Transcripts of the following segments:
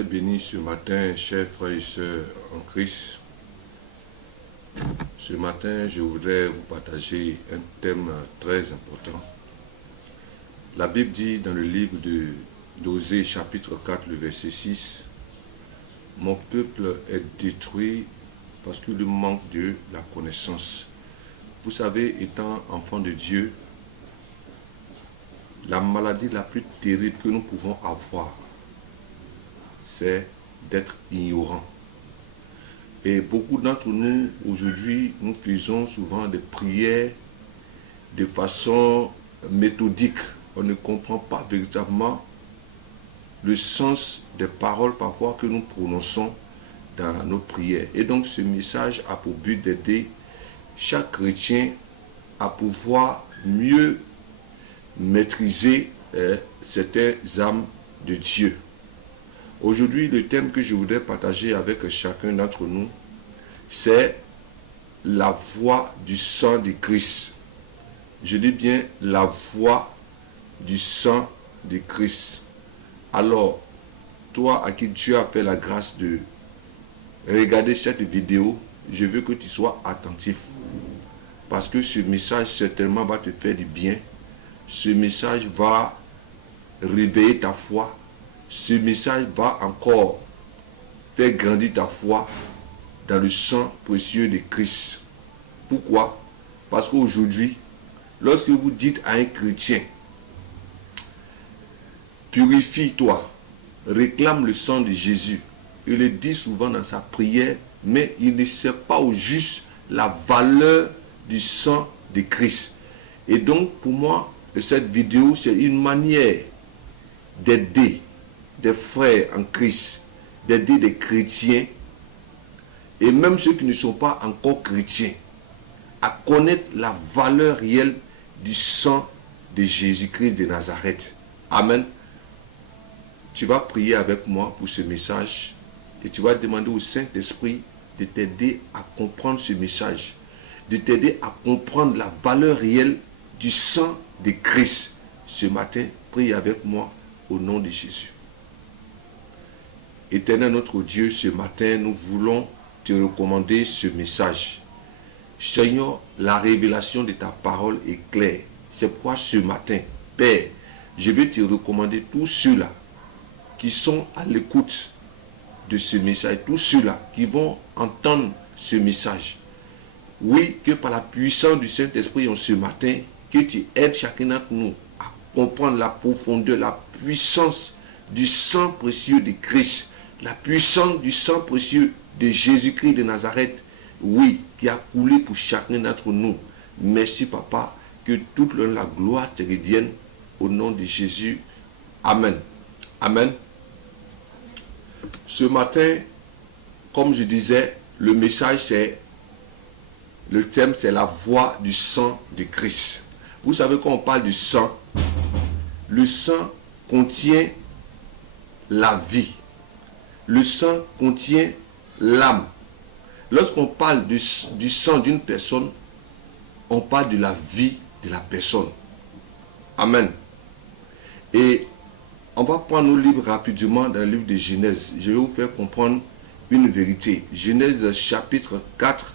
Soyez bénis ce matin, chers frères et sœurs en Christ. Ce matin, je voudrais vous partager un thème très important. La Bible dit dans le livre d'Osée, chapitre 4, le verset 6, « Mon peuple est détruit parce qu'il lui manque de la connaissance. » Vous savez, étant enfant de Dieu, la maladie la plus terrible que nous pouvons avoir, c'est d'être ignorant. Et beaucoup d'entre nous, aujourd'hui, nous faisons souvent des prières de façon méthodique. On ne comprend pas véritablement le sens des paroles parfois que nous prononçons dans nos prières. Et donc ce message a pour but d'aider chaque chrétien à pouvoir mieux maîtriser certaines âmes de Dieu. Aujourd'hui, le thème que je voudrais partager avec chacun d'entre nous, c'est la voix du sang de Christ. Je dis bien la voix du sang de Christ. Alors, toi à qui Dieu a fait la grâce de regarder cette vidéo, je veux que tu sois attentif. Parce que ce message certainement va te faire du bien. Ce message va réveiller ta foi. Ce message va encore faire grandir ta foi dans le sang précieux de Christ. Pourquoi? Parce qu'aujourd'hui, lorsque vous dites à un chrétien, purifie-toi, réclame le sang de Jésus, il le dit souvent dans sa prière, mais il ne sait pas au juste la valeur du sang de Christ. Et donc, pour moi, cette vidéo, c'est une manière d'aider des frères en Christ, d'aider des chrétiens, et même ceux qui ne sont pas encore chrétiens, à connaître la valeur réelle du sang de Jésus-Christ de Nazareth. Amen. Tu vas prier avec moi pour ce message et tu vas demander au Saint-Esprit de t'aider à comprendre ce message, de t'aider à comprendre la valeur réelle du sang de Christ. Ce matin, prie avec moi au nom de Jésus. Éternel notre Dieu, ce matin, nous voulons te recommander ce message. Seigneur, la révélation de ta parole est claire. C'est pourquoi ce matin, Père, je vais te recommander tous ceux-là qui sont à l'écoute de ce message, tous ceux-là qui vont entendre ce message. Oui, que par la puissance du Saint-Esprit en ce matin, que tu aides chacun d'entre nous à comprendre la profondeur, la puissance du sang précieux de Christ, la puissance du sang précieux de Jésus-Christ de Nazareth, oui, qui a coulé pour chacun d'entre nous. Merci Papa, que toute la gloire te revienne au nom de Jésus. Amen. Amen. Ce matin, comme je disais, le message c'est, le thème c'est la voix du sang de Christ. Vous savez quand on parle du sang, le sang contient la vie. Le sang contient l'âme. Lorsqu'on parle du sang d'une personne, on parle de la vie de la personne. Amen. Et on va prendre nos livres rapidement dans le livre de Genèse. Je vais vous faire comprendre une vérité. Genèse chapitre 4,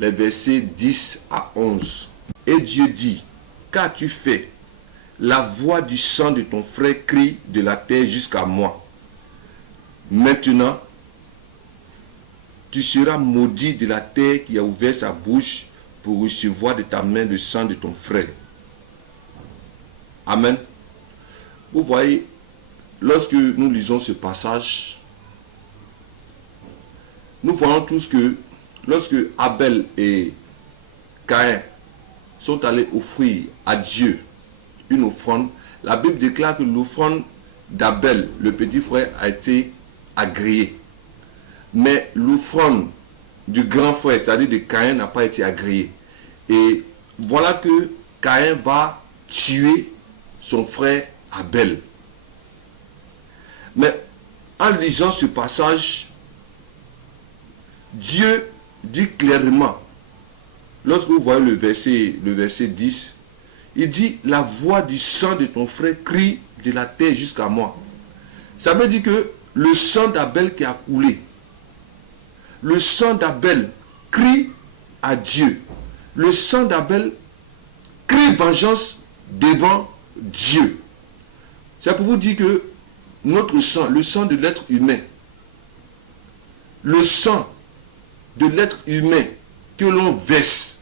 les versets 10 à 11. Et Dieu dit, qu'as-tu fait? La voix du sang de ton frère crie de la terre jusqu'à moi. Maintenant, tu seras maudit de la terre qui a ouvert sa bouche pour recevoir de ta main le sang de ton frère. Amen. Vous voyez, lorsque nous lisons ce passage, nous voyons tous que lorsque Abel et Caïn sont allés offrir à Dieu une offrande, la Bible déclare que l'offrande d'Abel, le petit frère, a été agréée. Mais l'offrande du grand frère, c'est-à-dire de Caïn, n'a pas été agréée. Et voilà que Caïn va tuer son frère Abel. Mais en lisant ce passage, Dieu dit clairement, lorsque vous voyez le verset 10, il dit, la voix du sang de ton frère crie de la terre jusqu'à moi. Ça veut dire que le sang d'Abel qui a coulé. Le sang d'Abel crie à Dieu. Le sang d'Abel crie vengeance devant Dieu. C'est pour vous dire que notre sang, le sang de l'être humain, le sang de l'être humain que l'on verse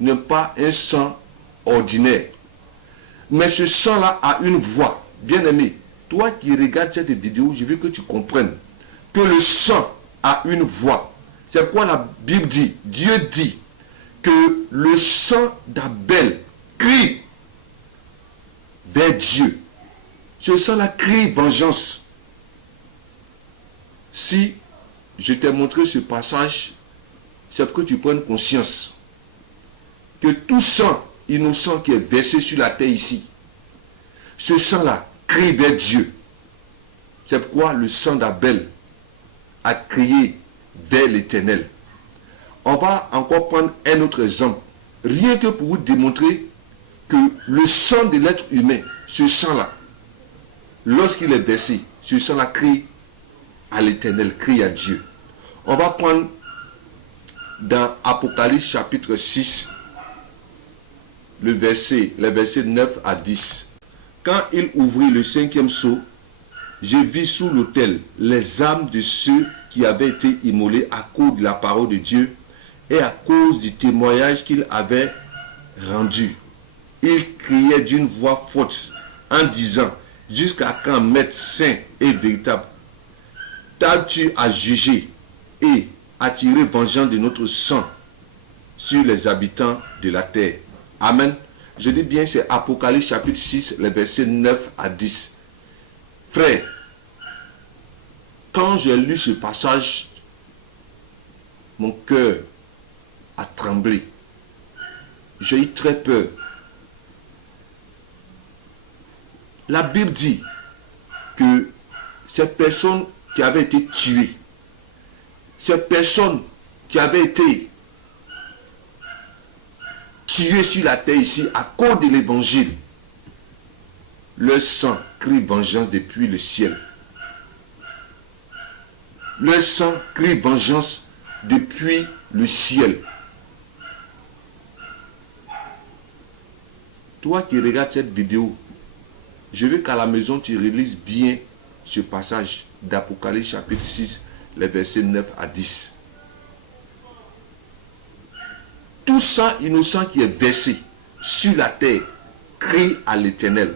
n'est pas un sang ordinaire. Mais ce sang-là a une voix. Bien-aimé, toi qui regardes cette vidéo, je veux que tu comprennes que le sang a une voix. C'est quoi la Bible dit? Dieu dit que le sang d'Abel crie vers Dieu. Ce sang-là crie vengeance. Si je t'ai montré ce passage, c'est pour que tu prennes conscience que tout sang innocent qui est versé sur la terre ici, ce sang-là crie vers Dieu. C'est pourquoi le sang d'Abel a crié vers l'Éternel. On va encore prendre un autre exemple, rien que pour vous démontrer que le sang de l'être humain, ce sang-là, lorsqu'il est versé, ce sang-là crie à l'Éternel, crie à Dieu. On va prendre dans Apocalypse chapitre 6, les versets 9 à 10. Quand il ouvrit le 5e sceau, j'ai vu sous l'autel les âmes de ceux qui avaient été immolés à cause de la parole de Dieu et à cause du témoignage qu'ils avaient rendu. Ils criaient d'une voix forte en disant: jusqu'à quand, Maître saint et véritable, t'as-tu à juger et à tirer vengeance de notre sang sur les habitants de la terre? Amen. Je dis bien, c'est Apocalypse chapitre 6, les versets 9 à 10. Frère, quand j'ai lu ce passage, mon cœur a tremblé. J'ai eu très peur. La Bible dit que ces personnes qui avaient été tuées, ces personnes qui avaient été tuées sur la terre ici à cause de l'évangile, leur sang crie vengeance depuis le ciel. Leur sang crie vengeance depuis le ciel. Toi qui regardes cette vidéo, je veux qu'à la maison tu relises bien ce passage d'Apocalypse chapitre 6, les versets 9 à 10. Tout sang innocent qui est versé sur la terre crie à l'Éternel.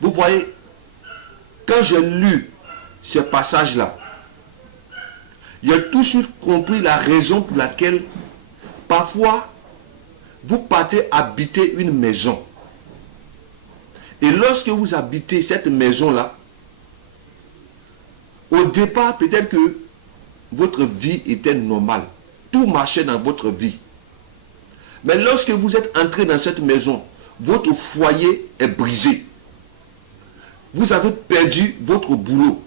Vous voyez, quand j'ai lu ce passage-là, j'ai tout de suite compris la raison pour laquelle parfois vous partez habiter une maison. Et lorsque vous habitez cette maison-là, au départ, peut-être que votre vie était normale. Tout marchait dans votre vie. Mais lorsque vous êtes entré dans cette maison, votre foyer est brisé. Vous avez perdu votre boulot.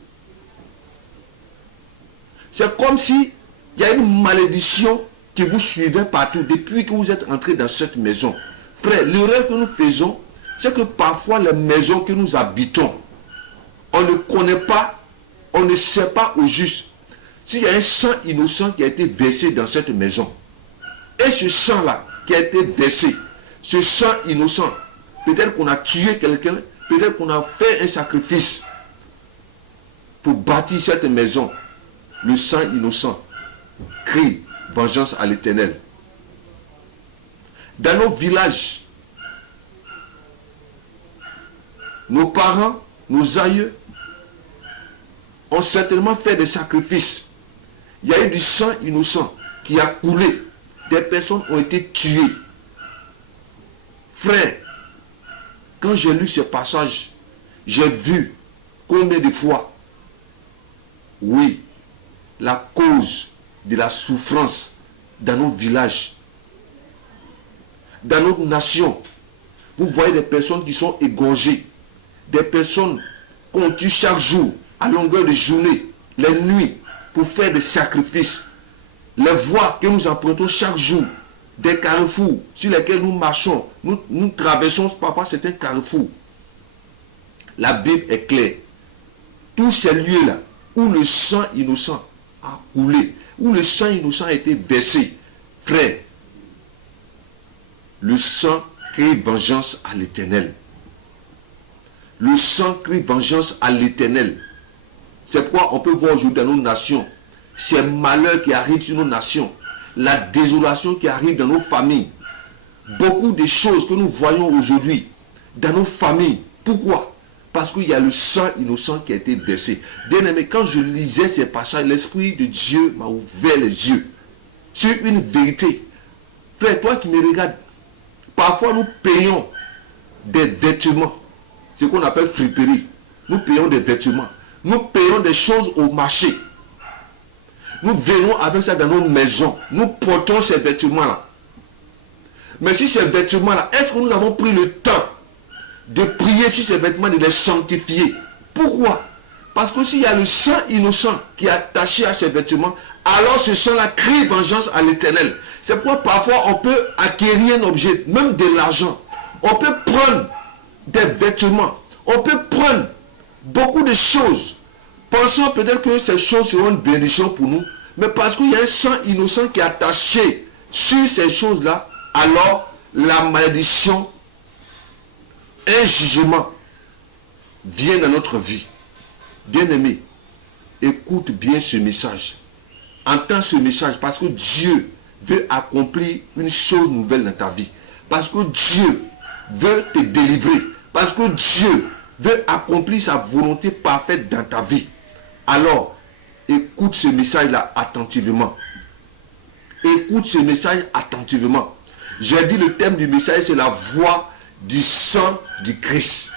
C'est comme si il y a une malédiction qui vous suivait partout depuis que vous êtes entré dans cette maison. Frère, l'erreur que nous faisons, c'est que parfois les maisons que nous habitons, on ne connaît pas, on ne sait pas au juste s'il y a un sang innocent qui a été versé dans cette maison. Et ce sang-là qui a été versé, ce sang innocent, peut-être qu'on a tué quelqu'un, peut-être qu'on a fait un sacrifice pour bâtir cette maison. Le sang innocent crie vengeance à l'Éternel. Dans nos villages, nos parents, nos aïeux ont certainement fait des sacrifices. Il y a eu du sang innocent qui a coulé. Des personnes ont été tuées. Frère, quand j'ai lu ce passage, j'ai vu combien de fois, oui, la cause de la souffrance dans nos villages, dans notre nation. Vous voyez des personnes qui sont égorgées, des personnes qu'on tue chaque jour, à longueur de journée, les nuits, pour faire des sacrifices. Les voies que nous empruntons chaque jour, des carrefours sur lesquels nous marchons, nous traversons, parfois c'est un carrefour. La Bible est claire. Tous ces lieux-là où le sang innocent a coulé, où le sang innocent a été versé, frère, le sang crie vengeance à l'Éternel. Le sang crie vengeance à l'Éternel. C'est pourquoi on peut voir aujourd'hui dans nos nations ces malheurs qui arrivent sur nos nations, la désolation qui arrive dans nos familles. Beaucoup de choses que nous voyons aujourd'hui dans nos familles. Pourquoi? Parce qu'il y a le sang innocent qui a été versé. Bien aimé, quand je lisais ces passages, l'Esprit de Dieu m'a ouvert les yeux sur une vérité. Frère, toi qui me regardes, parfois nous payons des vêtements, ce qu'on appelle friperie. Nous payons des vêtements. Nous payons des choses au marché. Nous venons avec ça dans nos maisons. Nous portons ces vêtements-là. Mais si ces vêtements-là, est-ce que nous avons pris le temps de prier sur ces vêtements, de les sanctifier? Pourquoi? Parce que s'il y a le sang innocent qui est attaché à ces vêtements, alors ce sang-là crie vengeance à l'Éternel. C'est pourquoi parfois on peut acquérir un objet, même de l'argent. On peut prendre des vêtements. On peut prendre beaucoup de choses. Pensons peut-être que ces choses seront une bénédiction pour nous. Mais parce qu'il y a un sang innocent qui est attaché sur ces choses-là, alors la malédiction, un jugement vient dans notre vie. Bien-aimé, écoute bien ce message. Entends ce message parce que Dieu veut accomplir une chose nouvelle dans ta vie. Parce que Dieu veut te délivrer. Parce que Dieu veut accomplir sa volonté parfaite dans ta vie. Alors, écoute ce message-là attentivement. Écoute ce message attentivement. J'ai dit le thème du message, c'est la voix du sang du Christ.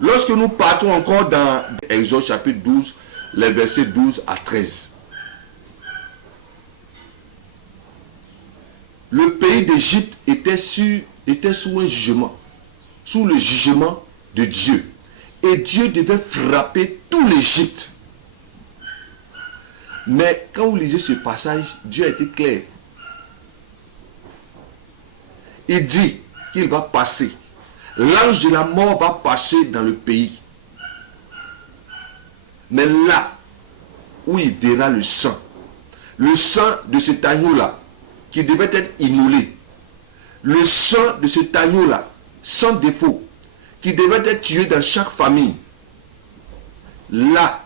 Lorsque nous partons encore dans Exode chapitre 12, les versets 12 à 13. Le pays d'Égypte était sous un jugement, sous le jugement de Dieu. Et Dieu devait frapper tout l'Égypte. Mais quand vous lisez ce passage, Dieu a été clair. Il dit qu'il va passer. L'ange de la mort va passer dans le pays. Mais là où il verra le sang de cet agneau-là, qui devait être immolé, le sang de cet agneau-là, sans défaut, qui devait être tué dans chaque famille, là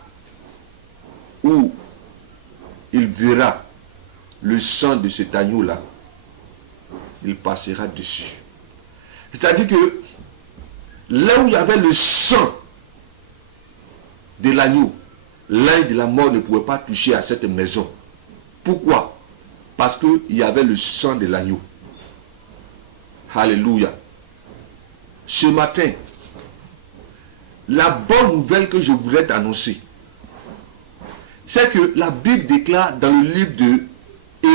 où il verra le sang de cet agneau-là, il passera dessus. C'est-à-dire que là où il y avait le sang de l'agneau, l'ange de la mort ne pouvait pas toucher à cette maison. Pourquoi? Parce qu'il y avait le sang de l'agneau. Alléluia. Ce matin, la bonne nouvelle que je voudrais t'annoncer, c'est que la Bible déclare dans le livre de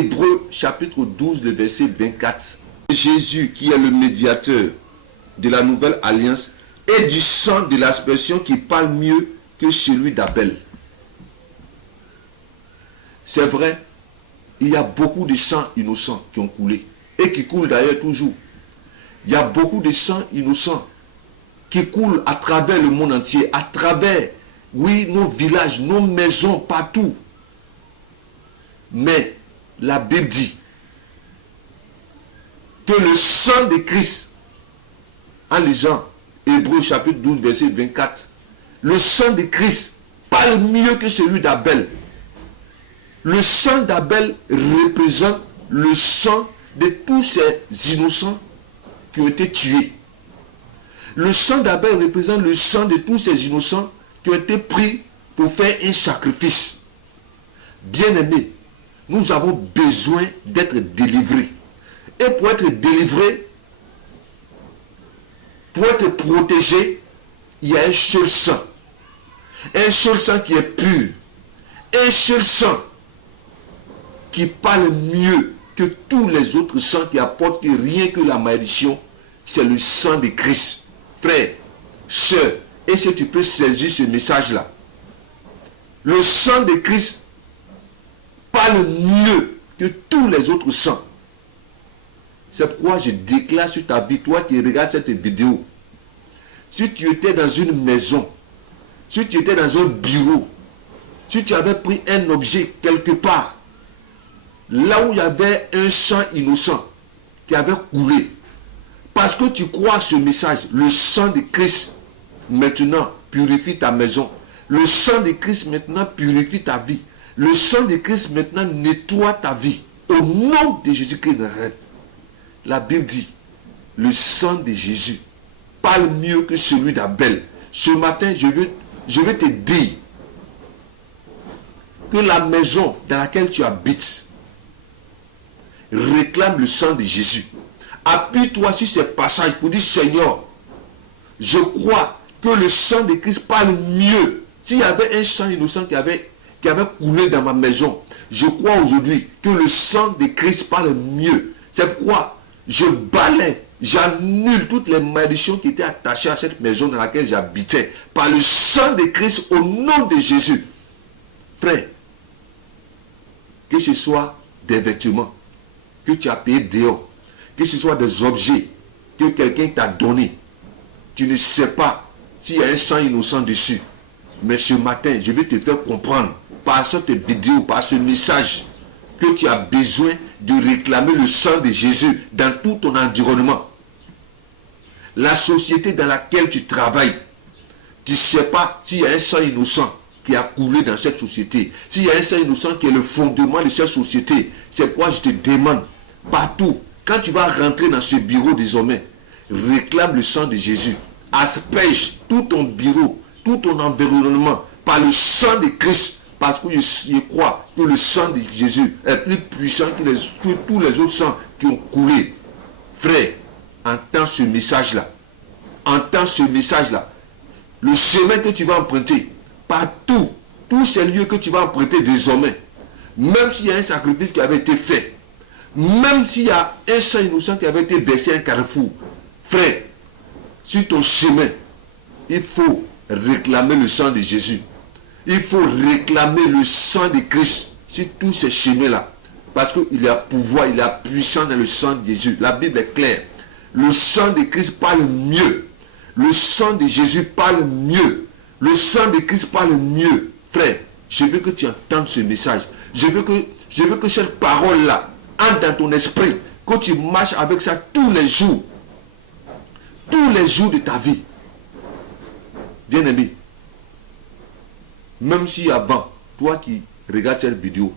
Hébreux chapitre 12, le verset 24, Jésus qui est le médiateur de la nouvelle alliance et du sang de l'aspersion qui parle mieux que celui d'Abel. C'est vrai, il y a beaucoup de sang innocents qui ont coulé et qui coulent d'ailleurs toujours. Il y a beaucoup de sang innocents qui coulent à travers le monde entier, à travers, oui, nos villages, nos maisons, partout. Mais la Bible dit que le sang de Christ, en lisant Hébreux chapitre 12, verset 24, le sang de Christ parle mieux que celui d'Abel. Le sang d'Abel représente le sang de tous ces innocents qui ont été tués. Le sang d'Abel représente le sang de tous ces innocents qui ont été pris pour faire un sacrifice. Bien-aimés, nous avons besoin d'être délivrés. Et pour être délivrés, pour être protégés, il y a un seul sang. Un seul sang qui est pur. Un seul sang qui parle mieux que tous les autres sangs qui apportent rien que la malédiction. C'est le sang de Christ. Frère, sœur, et si tu peux saisir ce message-là, le sang de Christ parle mieux que tous les autres sangs. C'est pourquoi je déclare sur ta vie, toi qui regardes cette vidéo, si tu étais dans une maison, si tu étais dans un bureau, si tu avais pris un objet quelque part, là où il y avait un sang innocent qui avait coulé, parce que tu crois à ce message, le sang de Christ maintenant purifie ta maison. Le sang de Christ maintenant purifie ta vie. Le sang de Christ maintenant nettoie ta vie. Au nom de Jésus-Christ de Nazareth. La Bible dit, le sang de Jésus parle mieux que celui d'Abel. Ce matin, je vais te dire que la maison dans laquelle tu habites réclame le sang de Jésus. Appuie-toi sur ces passages pour dire, Seigneur, je crois que le sang de Christ parle mieux. S'il y avait un sang innocent qui avait coulé dans ma maison, je crois aujourd'hui que le sang de Christ parle mieux. C'est pourquoi je balaie, j'annule toutes les malédictions qui étaient attachées à cette maison dans laquelle j'habitais. Par le sang de Christ au nom de Jésus. Frère, que ce soit des vêtements que tu as payés dehors, que ce soit des objets que quelqu'un t'a donné, tu ne sais pas s'il y a un sang innocent dessus. Mais ce matin, je vais te faire comprendre par cette vidéo, par ce message, que tu as besoin de réclamer le sang de Jésus dans tout ton environnement. La société dans laquelle tu travailles, tu ne sais pas s'il y a un sang innocent qui a coulé dans cette société. S'il y a un sang innocent qui est le fondement de cette société, c'est pourquoi je te demande, partout, quand tu vas rentrer dans ce bureau désormais, réclame le sang de Jésus. Asperge tout ton bureau, tout ton environnement par le sang de Christ. Parce que je crois que le sang de Jésus est plus puissant que tous les autres sangs qui ont coulé. Frère, entends ce message-là. Entends ce message-là. Le chemin que tu vas emprunter, partout, tous ces lieux que tu vas emprunter désormais, même s'il y a un sacrifice qui avait été fait, même s'il y a un sang innocent qui avait été versé à un carrefour, frère, sur ton chemin, il faut réclamer le sang de Jésus. Il faut réclamer le sang de Christ sur tous ces chemins-là. Parce qu'il y a pouvoir, il y a puissance dans le sang de Jésus. La Bible est claire. Le sang de Christ parle mieux. Le sang de Jésus parle mieux. Le sang de Christ parle mieux. Frère, je veux que tu entendes ce message. Je veux que cette parole-là entre dans ton esprit. Que tu marches avec ça tous les jours. Tous les jours de ta vie. Bien-aimé, même si avant, toi qui regardes cette vidéo,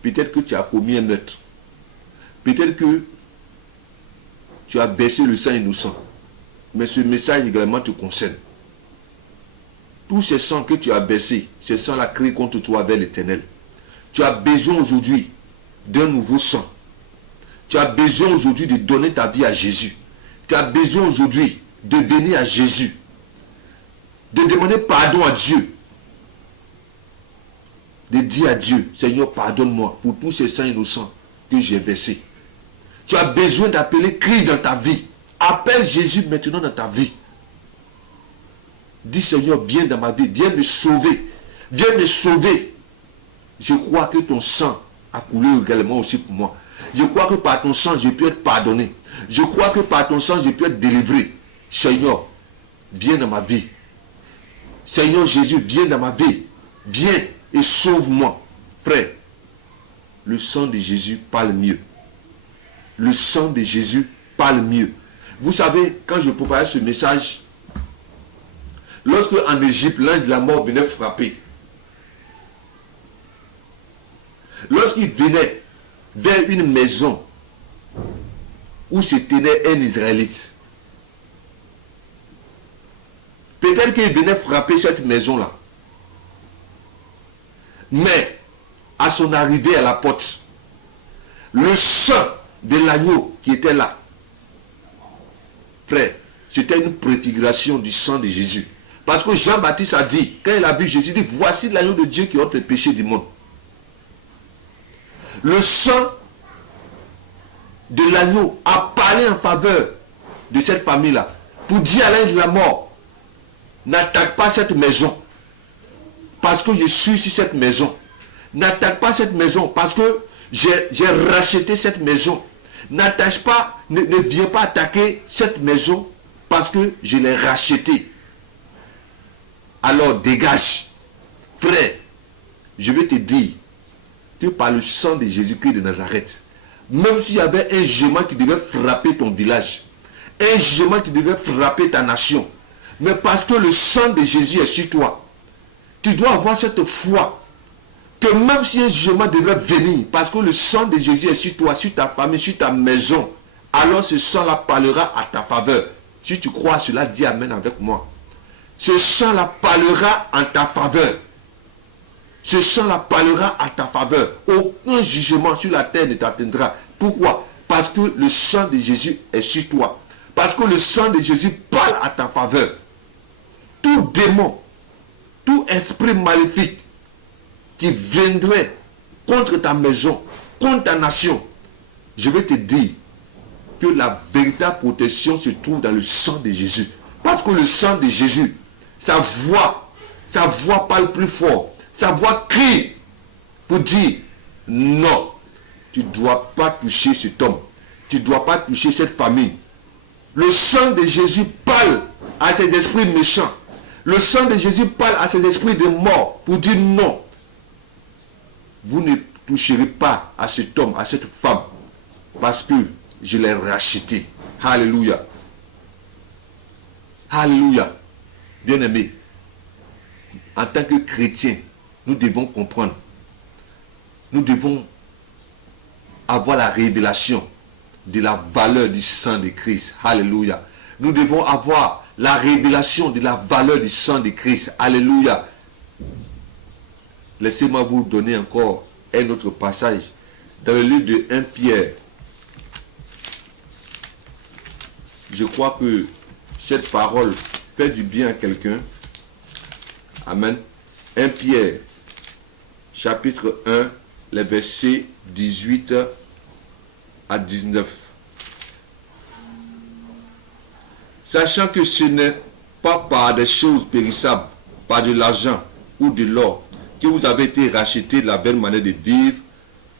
peut-être que tu as commis un meurtre, peut-être que tu as baissé le sang innocent, mais ce message également te concerne. Tous ces sangs que tu as baissés, ces sangs-là crient contre toi vers l'Éternel. Tu as besoin aujourd'hui d'un nouveau sang. Tu as besoin aujourd'hui de donner ta vie à Jésus. Tu as besoin aujourd'hui de venir à Jésus, de demander pardon à Dieu, de dire à Dieu, Seigneur, pardonne-moi pour tous ces sangs innocents que j'ai versés. Tu as besoin d'appeler Christ dans ta vie. Appelle Jésus maintenant dans ta vie. Dis, Seigneur, viens dans ma vie, viens me sauver. Viens me sauver. Je crois que ton sang a coulé également aussi pour moi. Je crois que par ton sang, j'ai pu être pardonné. Je crois que par ton sang, j'ai pu être délivré. Seigneur, viens dans ma vie. Seigneur Jésus, viens dans ma vie. Viens et sauve-moi. Frère, le sang de Jésus parle mieux. Le sang de Jésus parle mieux. Vous savez, quand je préparais ce message, lorsque en Égypte, l'ange de la mort venait frapper, lorsqu'il venait vers une maison où se tenait un Israélite, peut-être qu'il venait frapper cette maison-là. Mais, à son arrivée à la porte, le sang de l'agneau qui était là, frère, c'était une préfiguration du sang de Jésus. Parce que Jean-Baptiste a dit, quand il a vu Jésus, il dit, voici l'agneau de Dieu qui ôte le péché du monde. Le sang de l'agneau a parlé en faveur de cette famille-là, pour dire à l'ange de la mort, n'attaque pas cette maison, parce que je suis sur cette maison. N'attaque pas cette maison, parce que j'ai racheté cette maison. N'attache pas, ne viens pas attaquer cette maison, parce que je l'ai racheté. Alors dégage. Frère, je vais te dire que par le sang de Jésus-Christ de Nazareth, même s'il y avait un jugement qui devait frapper ton village, un jugement qui devait frapper ta nation, mais parce que le sang de Jésus est sur toi, tu dois avoir cette foi que même si un jugement devrait venir, parce que le sang de Jésus est sur toi, sur ta famille, sur ta maison, alors ce sang-là parlera à ta faveur. Si tu crois à cela, dis Amen avec moi. Ce sang-là parlera en ta faveur. Ce sang-là parlera à ta faveur. Aucun jugement sur la terre ne t'atteindra. Pourquoi? Parce que le sang de Jésus est sur toi. Parce que le sang de Jésus parle à ta faveur. Tout démon, tout esprit maléfique qui viendrait contre ta maison, contre ta nation, je vais te dire que la véritable protection se trouve dans le sang de Jésus. Parce que le sang de Jésus, sa voix parle plus fort. Sa voix crie pour dire non, tu ne dois pas toucher cet homme. Tu ne dois pas toucher cette famille. Le sang de Jésus parle à ces esprits méchants. Le sang de Jésus parle à ces esprits de mort pour dire non. Vous ne toucherez pas à cet homme, à cette femme, parce que je l'ai racheté. Alléluia. Alléluia. Bien-aimés, en tant que chrétiens, nous devons comprendre. Nous devons avoir la révélation de la valeur du sang de Christ. Alléluia. Nous devons avoir la révélation de la valeur du sang de Christ. Alléluia. Laissez-moi vous donner encore un autre passage dans le livre de 1 Pierre. Je crois que cette parole fait du bien à quelqu'un. Amen. 1 Pierre, chapitre 1, les versets 18 à 19. Sachant que ce n'est pas par des choses périssables, par de l'argent ou de l'or, que vous avez été rachetés de la belle manière de vivre,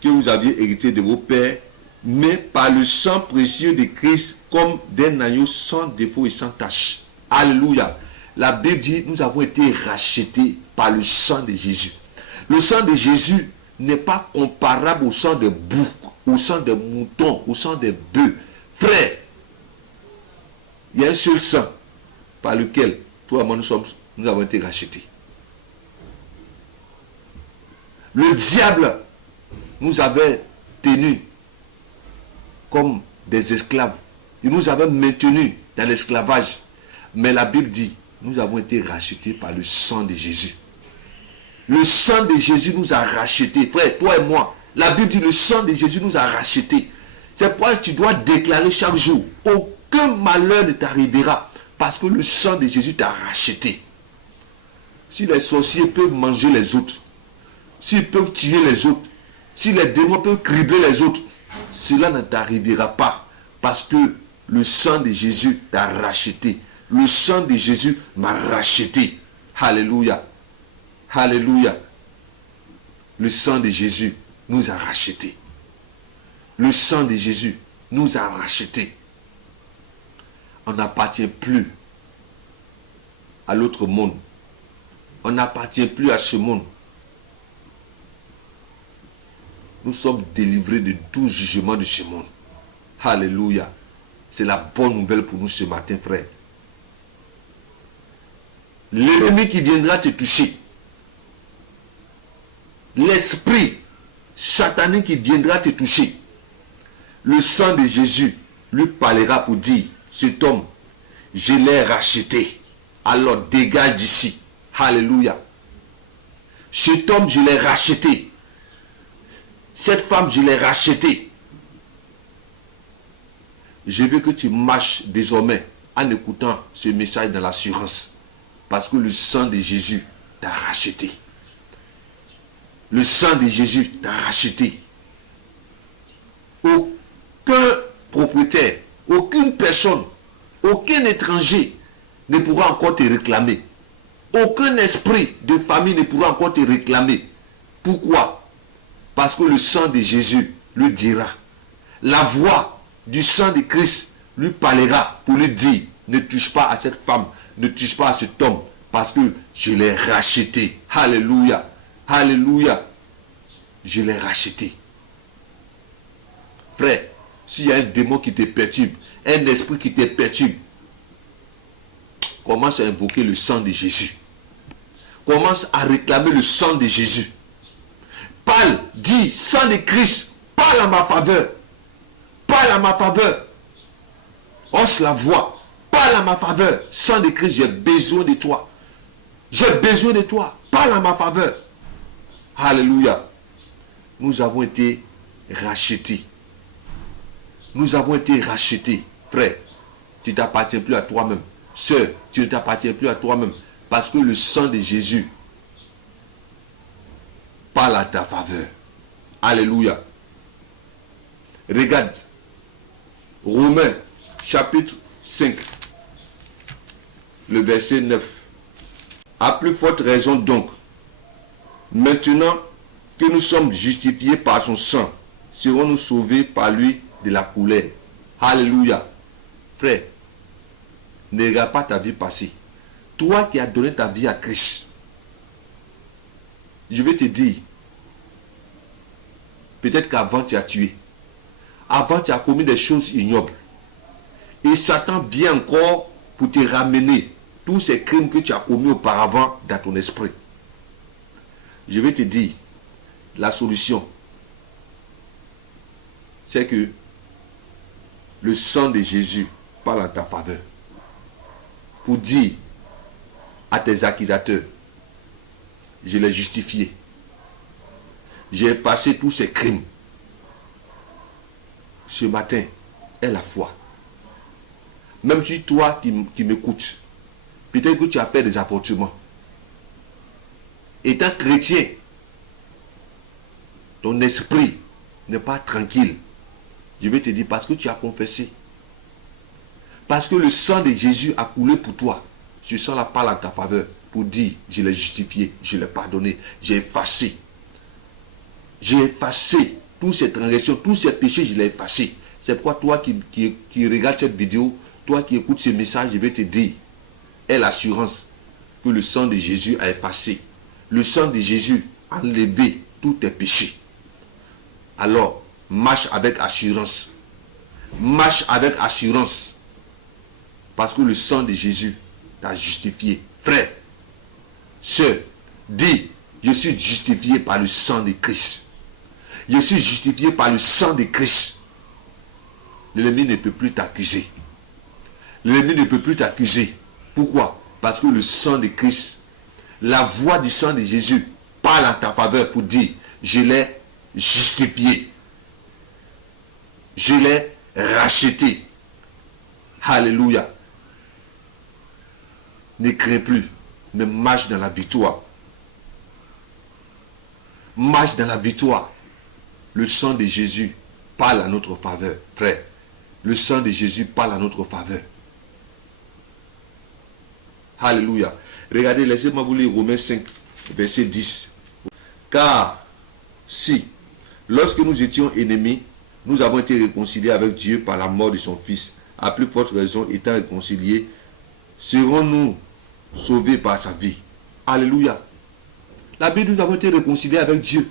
que vous aviez hérité de vos pères, mais par le sang précieux de Christ, comme d'un agneau sans défaut et sans tache. Alléluia. La Bible dit, nous avons été rachetés par le sang de Jésus. Le sang de Jésus n'est pas comparable au sang de bouc, au sang de mouton, au sang de bœuf. Frère, il y a un seul sang par lequel toi et moi nous avons été rachetés. Le diable nous avait tenus comme des esclaves. Il nous avait maintenus dans l'esclavage. Mais la Bible dit, nous avons été rachetés par le sang de Jésus. Le sang de Jésus nous a rachetés. Frère, toi et moi, la Bible dit, le sang de Jésus nous a rachetés. C'est pourquoi tu dois déclarer chaque jour, aucun malheur ne t'arrivera, parce que le sang de Jésus t'a racheté. Si les sorciers peuvent manger les autres, s'ils peuvent tuer les autres, si les démons peuvent cribler les autres, cela ne t'arrivera pas, parce que le sang de Jésus t'a racheté. Le sang de Jésus m'a racheté. Alléluia. Alléluia. Le sang de Jésus nous a rachetés. Le sang de Jésus nous a rachetés. On n'appartient plus à l'autre monde. On n'appartient plus à ce monde. Nous sommes délivrés de tout jugement de ce monde. Alléluia. C'est la bonne nouvelle pour nous ce matin, frère. L'ennemi qui viendra te toucher, l'esprit satanique qui viendra te toucher, le sang de Jésus lui parlera pour dire, cet homme, je l'ai racheté, alors dégage d'ici. Alléluia. Cet homme, je l'ai racheté. Cette femme, je l'ai rachetée. Je veux que tu marches désormais en écoutant ce message dans l'assurance. Parce que le sang de Jésus t'a racheté. Le sang de Jésus t'a racheté. Aucun propriétaire, aucune personne, aucun étranger ne pourra encore te réclamer. Aucun esprit de famille ne pourra encore te réclamer. Pourquoi? Parce que le sang de Jésus lui dira. La voix du sang de Christ lui parlera pour lui dire, ne touche pas à cette femme, ne touche pas à cet homme, parce que je l'ai racheté. Alléluia. Alléluia. Je l'ai racheté. Frère, s'il y a un démon qui te perturbe, un esprit qui te perturbe, commence à invoquer le sang de Jésus. Commence à réclamer le sang de Jésus. Parle, dis, sang de Christ, parle à ma faveur. Parle à ma faveur. Hausse la voix. Parle à ma faveur. Sang de Christ, j'ai besoin de toi. J'ai besoin de toi. Parle à ma faveur. Alléluia. Nous avons été rachetés. Nous avons été rachetés. Frère, tu ne t'appartiens plus à toi-même. Sœur, tu ne t'appartiens plus à toi-même. Parce que le sang de Jésus parle à ta faveur. Alléluia. Regarde. Romains, chapitre 5. Le verset 9. À plus forte raison donc, maintenant que nous sommes justifiés par son sang, serons-nous sauvés par lui de la colère. Alléluia. Frère, ne regarde pas ta vie passée. Toi qui as donné ta vie à Christ, je vais te dire, peut-être qu'avant tu as tué, avant tu as commis des choses ignobles, et Satan vient encore pour te ramener tous ces crimes que tu as commis auparavant dans ton esprit. Je vais te dire, la solution, c'est que le sang de Jésus parle en ta faveur. Pour dire à tes accusateurs, je l'ai justifié. J'ai effacé tous ces crimes. Ce matin est la foi. Même si toi qui m'écoutes, peut-être que tu as fait des apportements. Étant chrétien, ton esprit n'est pas tranquille. Je vais te dire parce que tu as confessé. Parce que le sang de Jésus a coulé pour toi. Ce sang-là parle en ta faveur pour dire, je l'ai justifié, je l'ai pardonné, j'ai effacé. J'ai effacé toutes ces transgressions, tous ces péchés, je l'ai effacé. C'est pourquoi toi qui regardes cette vidéo, toi qui écoutes ce message, je vais te dire, aie l'assurance que le sang de Jésus a effacé. Le sang de Jésus a enlevé tous tes péchés. Alors, marche avec assurance. Marche avec assurance. Parce que le sang de Jésus t'a justifié. Frère, sœur, dis, je suis justifié par le sang de Christ. Je suis justifié par le sang de Christ. L'ennemi ne peut plus t'accuser. L'ennemi ne peut plus t'accuser. Pourquoi? Parce que le sang de Christ, la voix du sang de Jésus parle en ta faveur pour dire, je l'ai justifié. Je l'ai racheté. Alléluia. Ne crains plus, mais marche dans la victoire. Marche dans la victoire. Le sang de Jésus parle à notre faveur, frère. Le sang de Jésus parle à notre faveur. Alléluia. Regardez, laissez-moi vous lire Romains 5, verset 10. Car si, lorsque nous étions ennemis, nous avons été réconciliés avec Dieu par la mort de son Fils, à plus forte raison, étant réconciliés, serons-nous sauvés par sa vie. Alléluia. La Bible, nous avons été réconciliés avec Dieu.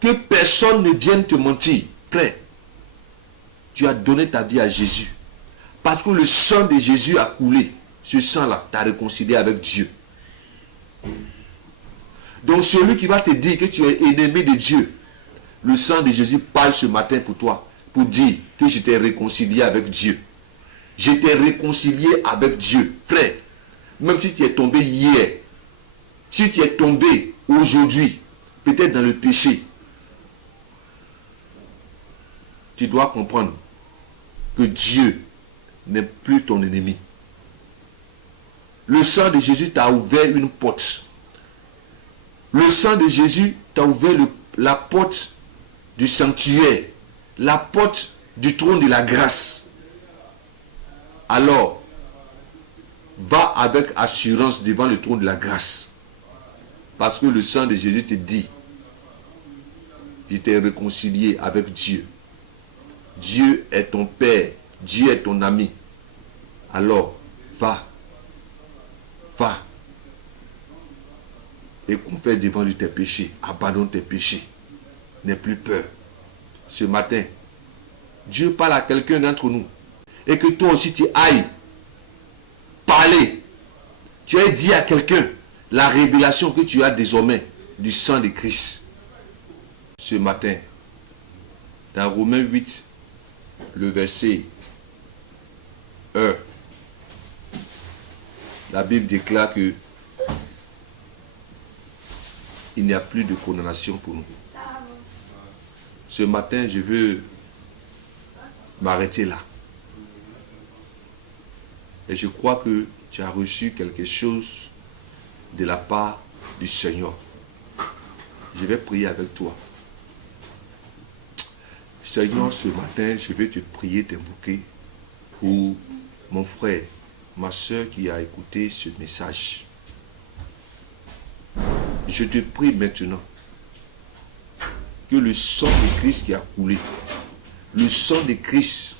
Que personne ne vienne te mentir. Frère, tu as donné ta vie à Jésus. Parce que le sang de Jésus a coulé. Ce sang-là t'a réconcilié avec Dieu. Donc celui qui va te dire que tu es ennemi de Dieu, le sang de Jésus parle ce matin pour toi, pour dire que je t'ai réconcilié avec Dieu. Je t'ai réconcilié avec Dieu. Frère, même si tu es tombé hier, si tu es tombé aujourd'hui, peut-être dans le péché, tu dois comprendre que Dieu n'est plus ton ennemi. Le sang de Jésus t'a ouvert une porte. Le sang de Jésus t'a ouvert la porte du sanctuaire, la porte du trône de la grâce. Alors, va avec assurance devant le trône de la grâce. Parce que le sang de Jésus te dit, je t'ai réconcilié avec Dieu. Dieu est ton Père. Dieu est ton ami. Alors, va. Va. Et confesse devant lui tes péchés. Abandonne tes péchés. N'aie plus peur. Ce matin, Dieu parle à quelqu'un d'entre nous. Et que toi aussi tu ailles parler. Tu as dit à quelqu'un la révélation que tu as désormais du sang de Christ. Ce matin, dans Romains 8, le verset 1, la Bible déclare que il n'y a plus de condamnation pour nous. Ce matin, je veux m'arrêter là. Et je crois que tu as reçu quelque chose de la part du Seigneur. Je vais prier avec toi. Seigneur, ce matin, je vais te prier, t'invoquer pour mon frère, ma soeur qui a écouté ce message. Je te prie maintenant que le sang de Christ qui a coulé, le sang de Christ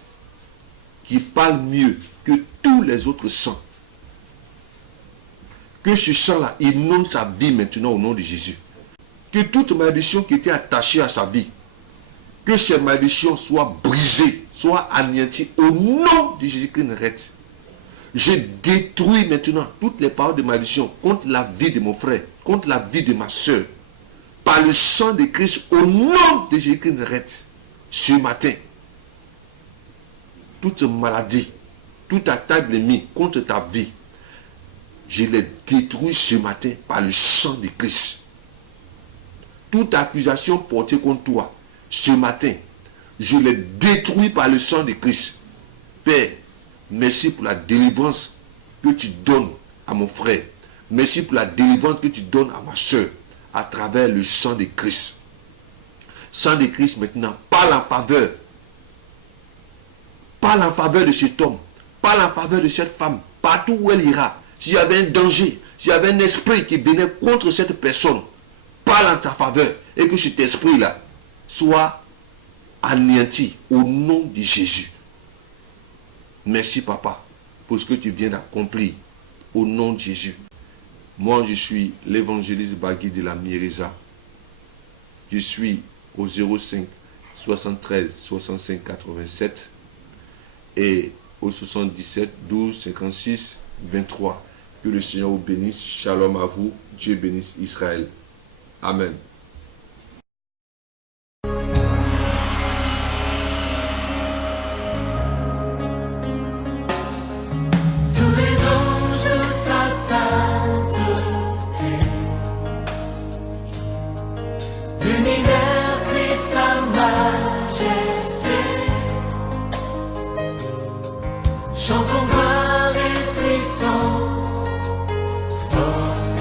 qui parle mieux que tous les autres sangs, que ce sang-là inonde sa vie maintenant au nom de Jésus. Que toute malédiction qui était attachée à sa vie, que ces malédictions soient brisées, soient anéanties au nom de Jésus-Christ de Nazareth. Je détruis maintenant toutes les paroles de malédiction contre la vie de mon frère, contre la vie de ma soeur, par le sang de Christ au nom de Jésus-Christ de Nazareth. Ce matin, toute maladie, toute attaque de l'ennemi contre ta vie, je les détruis ce matin par le sang de Christ. Toute accusation portée contre toi, ce matin, je les détruis par le sang de Christ. Père, merci pour la délivrance que tu donnes à mon frère. Merci pour la délivrance que tu donnes à ma soeur à travers le sang de Christ. Sang de Christ maintenant, parle en faveur. Parle en faveur de cet homme. Parle en faveur de cette femme. Partout où elle ira. S'il y avait un danger, s'il y avait un esprit qui venait contre cette personne, parle en ta faveur. Et que cet esprit-là soit anéanti au nom de Jésus. Merci papa pour ce que tu viens d'accomplir au nom de Jésus. Moi je suis l'évangéliste Bagui de la Miereza. Je suis au 05 73 65 87 et au 77 12 56 23. Que le Seigneur vous bénisse. Shalom à vous. Dieu bénisse Israël. Amen. Tous les anges de sa sainteté, l'univers crie sa majesté. Chantons gloire et puissance.